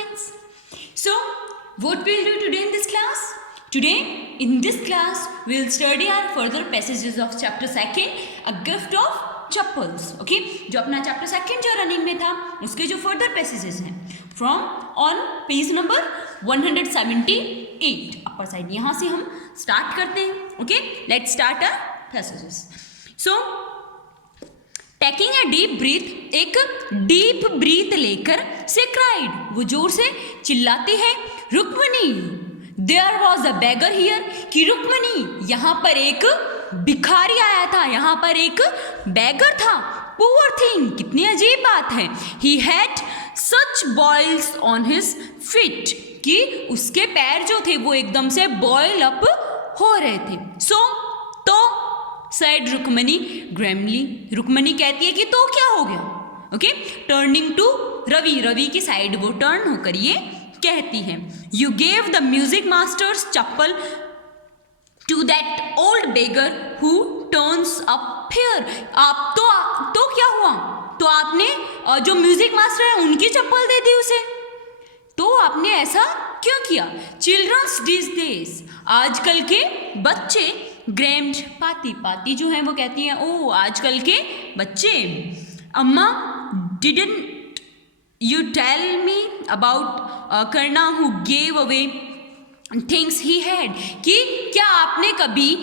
friends. So, what we'll do today in this class? Today, in this class, we'll study our further passages of chapter 2, A Gift of Chappals. Okay, जो अपना chapter 2 जो running में था, उसके जो further passages हैं, from on page number 178 upper side. यहाँ से हम start करते हैं. Okay, let's start our passages. So, taking a deep breath, एक डीप ब्रीथ लेकर से क्राइड, वो जोर से चिल्लाती है, Rukmani, there was a beggar here, कि रुक्मणी, यहाँ पर एक भिखारी आया था, यहाँ पर एक बेगर था. पुअर थिंग, कितनी अजीब बात है. He had such boils on his feet, कि उसके पैर जो थे वो एकदम से बॉयल अप हो रहे थे. सो तो said रुक्मणी ग्रैमली, रुक्मणी कहती है कि तो क्या हो गया. Okay, turning to Ravi, Ravi की साइड वो टर्न होकर ये कहती है, you gave the music master's chappal to that old beggar who turns up here. आप तो क्या हुआ, तो आपने जो म्यूजिक मास्टर है उनकी चप्पल दे दी उसे, तो आपने ऐसा क्यों किया. चिल्ड्रंस दिस डेज, आजकल के बच्चे, ग्रैंड पाती, पाती जो है वो कहती हैं ओ आजकल के बच्चे. अम्मा, didn't you tell me about Karna who gave away things he had, कि क्या आपने कभी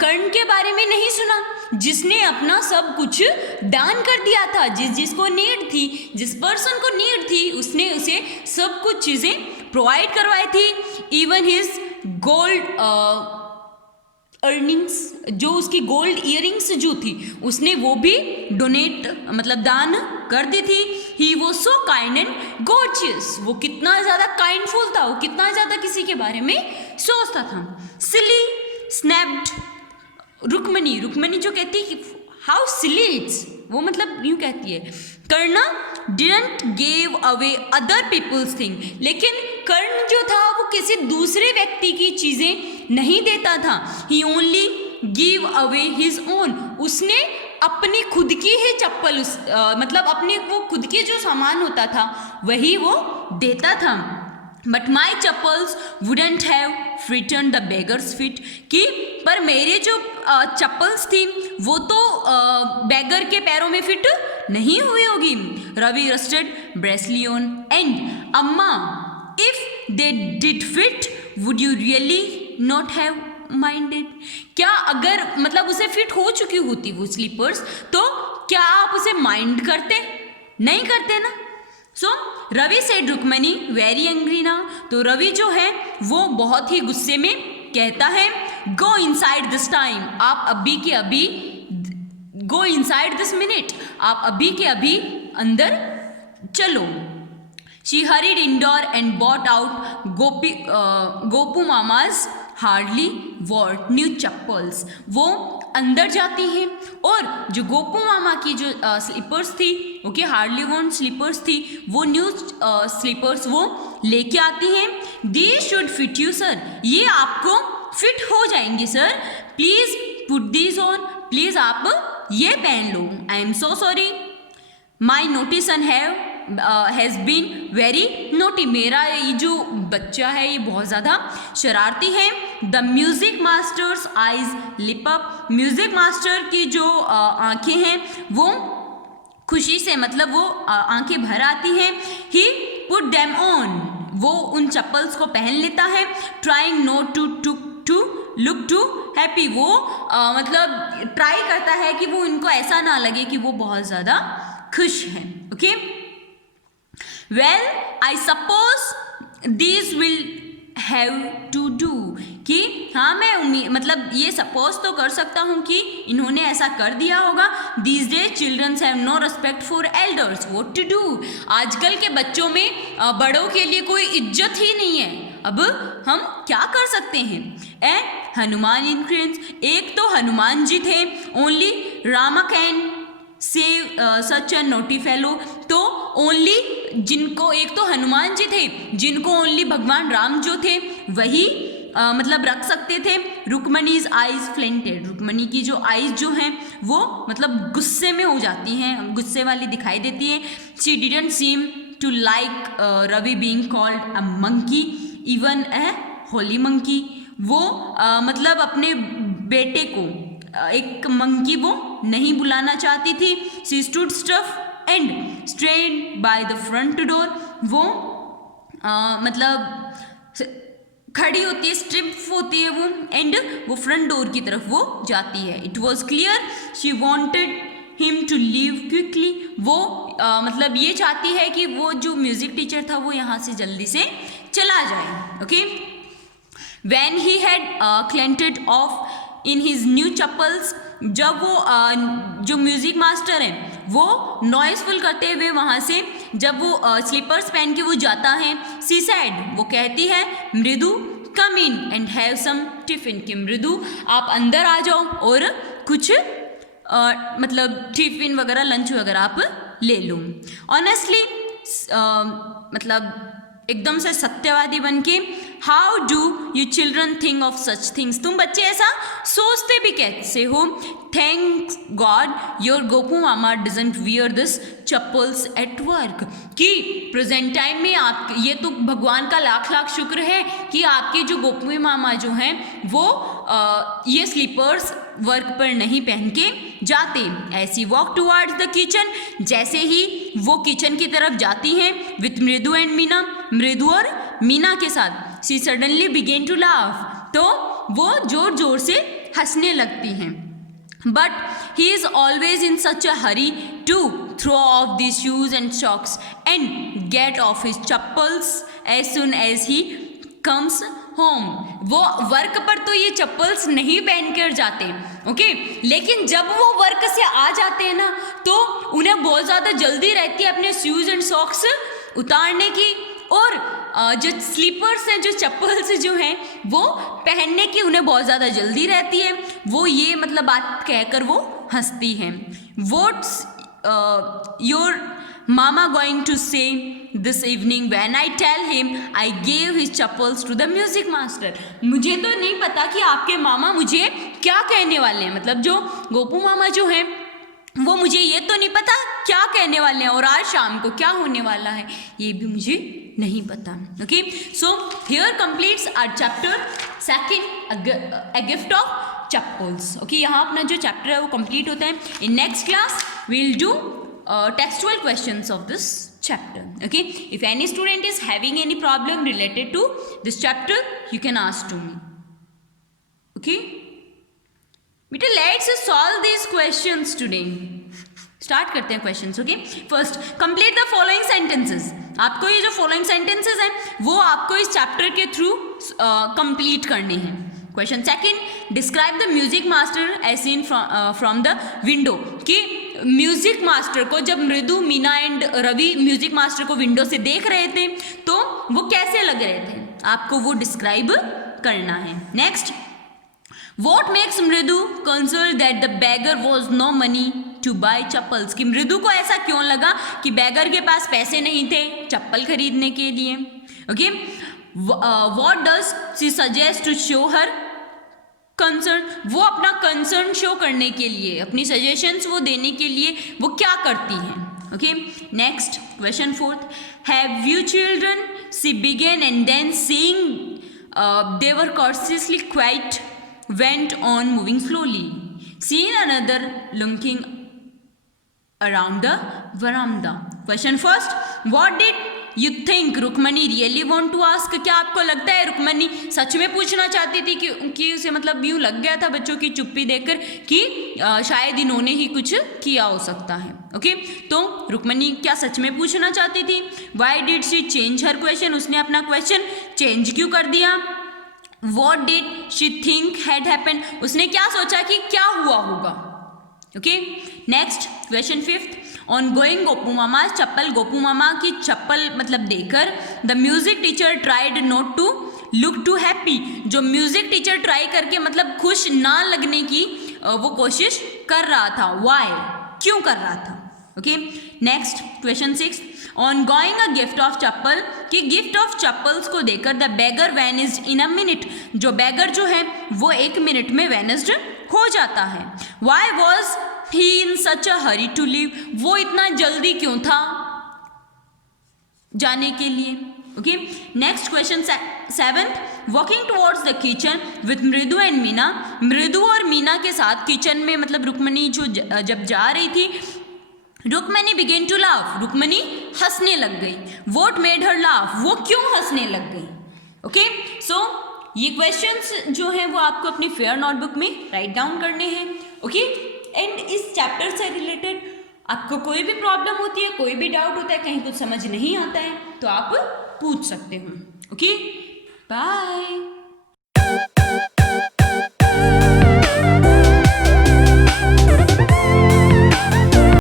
कर्ण के बारे में नहीं सुना, जिसने अपना सब कुछ दान कर दिया था. जिसको नीड थी, जिस पर्सन को नीड थी, उसने उसे सब कुछ चीज़ें प्रोवाइड करवाई थी. इवन हिज गोल्ड अर्निंग्स, जो उसकी गोल्ड इयरिंग्स जो थी उसने वो भी डोनेट, मतलब दान कर दी थी. ही वो सो काइंड एंड गॉर्जियस, वो कितना ज़्यादा काइंडफुल था, वो कितना ज़्यादा किसी के बारे में सोचता था. सिली स्नैप्ड रुक्मणी, रुक्मणी जो कहती है कि हाउ सिली इट्स, वो मतलब यूँ कहती है. Karna didn't gave away other people's thing, लेकिन कर्ण जो था वो किसी दूसरे व्यक्ति की चीज़ें नहीं देता था. He only give away his own, उसने अपनी खुद की ही चप्पल, मतलब अपने वो खुद के जो सामान होता था वही वो देता था. But my chappals wouldn't have fit in the beggar's feet, कि पर मेरे जो चप्पल्स थी वो तो बेगर के पैरों में फिट नहीं हुई होगी. रवि रस्टेड ब्रेसली ऑन एंड अम्मा, if they did fit would you really not have minded, क्या अगर मतलब उसे फिट हो चुकी होती वो स्लीपर्स, तो क्या आप उसे माइंड करते, नहीं करते ना. So Ravi said Rukmini very angry ना, तो रवि जो है वो बहुत ही गुस्से में कहता है, गो इनसाइड दिस टाइम, आप अभी के अभी, गो इनसाइड दिस मिनट, आप अभी के अभी अंदर चलो. She hurried indoor and brought out Gopu मामाज हार्डली वॉर्ड न्यू चप्पल्स, वो अंदर जाती हैं और जो गोपू मामा की जो स्लीपर्स थी, ओके, हार्डली वॉर्न स्लीपर्स थी, वो न्यू स्लीपर्स वो लेके आती हैं. They should fit you sir, ये आपको फिट हो जाएंगे sir, please put these on, please आप ये पहन लो. I am so sorry, my naughty son has been very naughty, मेरा ये जो बच्चा है ये बहुत ज़्यादा शरारती है. The music masters eyes lip up, music master की जो आँखें हैं वो खुशी से, मतलब वो आँखें भर आती हैं. ही पुट देम ऑन, वो उन चप्पल्स को पहन लेता है. Trying not to look too happy, वो मतलब ट्राई करता है कि वो इनको ऐसा ना लगे कि वो बहुत ज़्यादा खुश हैं. Okay, well I suppose these will have to do, कि हाँ मैं मतलब ये सपोज तो कर सकता हूँ कि इन्होंने ऐसा कर दिया होगा. These day childrens have no respect for elders, what to do, आजकल के बच्चों में बड़ों के लिए कोई इज्जत ही नहीं है, अब हम क्या कर सकते हैं. एंड हनुमान इनक्रेंस, एक तो हनुमान जी थे, only Rama can save such a naughty fellow, तो ओनली जिनको, एक तो हनुमान जी थे जिनको ओनली भगवान राम जो थे वही मतलब रख सकते थे. रुक्मणीज आइज फ्लेंटेड, रुक्मणी की जो आइज जो हैं वो मतलब गुस्से में हो जाती हैं, गुस्से वाली दिखाई देती हैं. She didn't seam to like Ravi being called a monkey, even a holy monkey. वो मतलब अपने बेटे को एक मंकी वो नहीं बुलाना चाहती थी. She stood stiff and strained by the front door. वो मतलब खड़ी होती है, स्ट्रिप होती है वो, एंड वो फ्रंट डोर की तरफ वो जाती है. It was clear she wanted him to leave quickly. वो मतलब ये चाहती है कि वो जो म्यूजिक टीचर था वो यहाँ से जल्दी से चला जाए. Okay, when he had clattered off in his new chappals, जब वो जो म्यूजिक मास्टर हैं वो नॉइसफुल करते हुए वहाँ से जब वो स्लीपर्स पहन के वो जाता है, सी सैड वो कहती है, Mridu come in and have some tiffin, कि मृदु आप अंदर आ जाओ और कुछ मतलब टिफिन वगैरह लंच वगैरह आप ले लो. ऑनेस्टली मतलब एकदम से सत्यवादी बन के, how do you children think of such things, तुम बच्चे ऐसा सोचते भी कैसे हो. Thank God your Gopu mama doesn't wear this chappals at work, कि प्रेजेंट टाइम में आप, ये तो भगवान का लाख लाख शुक्र है कि आपके जो गोपू मामा जो हैं वो ये स्लीपर्स वर्क पर नहीं पहन के जाते. ऐसी वॉक टुवर्ड्स द किचन, जैसे ही वो किचन की तरफ जाती हैं विथ मृदु एंड मीना, मृदु और मीना के साथ, she suddenly began to laugh, तो वो जोर जोर से हंसने लगती हैं. But he is always in such a hurry to throw off the shoes and socks and get off his chappals as soon as he comes home. वो वर्क पर तो ये चप्पल्स नहीं पहन कर जाते, ओके, लेकिन जब वो वर्क से आ जाते हैं ना तो उन्हें बहुत ज़्यादा जल्दी रहती है अपने शूज एंड सॉक्स उतारने की, और जो स्लीपर्स हैं, जो चप्पल्स जो हैं वो पहनने की उन्हें बहुत ज़्यादा जल्दी रहती है. वो ये मतलब बात कहकर वो हंसती हैं. What's your mama going to say this evening when I tell him I gave his chappals to the music master. मुझे तो नहीं पता कि आपके मामा मुझे क्या कहने वाले हैं, मतलब जो गोपू मामा जो हैं वो मुझे ये तो नहीं पता क्या कहने वाले हैं और आज शाम को क्या होने वाला है ये भी मुझे नहीं पता. Okay, so here completes our chapter second, a gift of chappals. Okay, यहाँ अपना जो चैप्टर है वो कंप्लीट होता है. In next class we will do textual questions of this chapter. Okay, if any student is having any problem related to this chapter you can ask to me. Okay, beta let's solve these questions today. Start करते हैं questions. Okay, first complete the following sentences. आपको ये जो following sentences हैं वो आपको इस chapter के थ्रू कंप्लीट करने हैं. Question second, describe the music master as seen from the window, कि म्यूजिक मास्टर को जब Mridu, Meena and Ravi music master को विंडो से देख रहे थे तो वो कैसे लग रहे थे, आपको वो डिस्क्राइब करना है. Next, what makes Mridu concern that the beggar was no money to buy chappals, कि मृदु को ऐसा क्यों लगा कि बैगर के पास पैसे नहीं थे चप्पल खरीदने के लिए. Okay, what does she suggest to show her concern, वो अपना कंसर्न शो करने के लिए, अपनी सजेशंस वो देने के लिए वो क्या करती हैं. Okay, next question fourth, have you children, she began and then seeing they were cautiously quiet went on moving slowly, seen another looking around the veranda. Question first, what did you think Rukmani really want to ask, क्या आपको लगता है रुक्मणी सच में पूछना चाहती थी कि उसे मतलब यूँ लग गया था बच्चों की चुप्पी देखकर कि शायद इन्होंने ही कुछ किया हो सकता है. ओके, तो रुक्मणी क्या सच में पूछना चाहती थी. Why did she change her question, उसने अपना क्वेश्चन चेंज क्यों कर दिया. What did she think had happened, उसने क्या सोचा कि क्या हुआ होगा. Okay, next question fifth, on going Gopu mama chappal, Gopu मामा की चप्पल मतलब देकर the music teacher tried not to look too happy, जो म्यूजिक टीचर ट्राई करके मतलब खुश ना लगने की वो कोशिश कर रहा था. वाई, क्यों कर रहा था. Okay, next question six, on going a gift of chappal, कि गिफ्ट ऑफ चप्पल्स को देकर the beggar vanished in a minute, जो बैगर जो है वो 1 मिनट में वैनिस्ड हो जाता है. Why was he in such a hurry to leave, वो इतना जल्दी क्यों था जाने के लिए। Okay, next question 7th, walking towards the kitchen with Mridu and Meena. Mridu और मीना के साथ किचन में, मतलब रुक्मणी जो जब जा रही थी, Rukmani began to laugh, Rukmani हंसने लग गई। वॉट मेड हर लाफ, वो क्यों हंसने लग गई। ओके, सो ये क्वेश्चंस जो हैं वो आपको अपनी फेयर नोटबुक में राइट डाउन करने हैं। ओके, एंड इस चैप्टर से रिलेटेड आपको कोई भी प्रॉब्लम होती है, कोई भी डाउट होता है, कहीं कुछ समझ नहीं आता है, तो आप पूछ सकते हो। Okay, bye.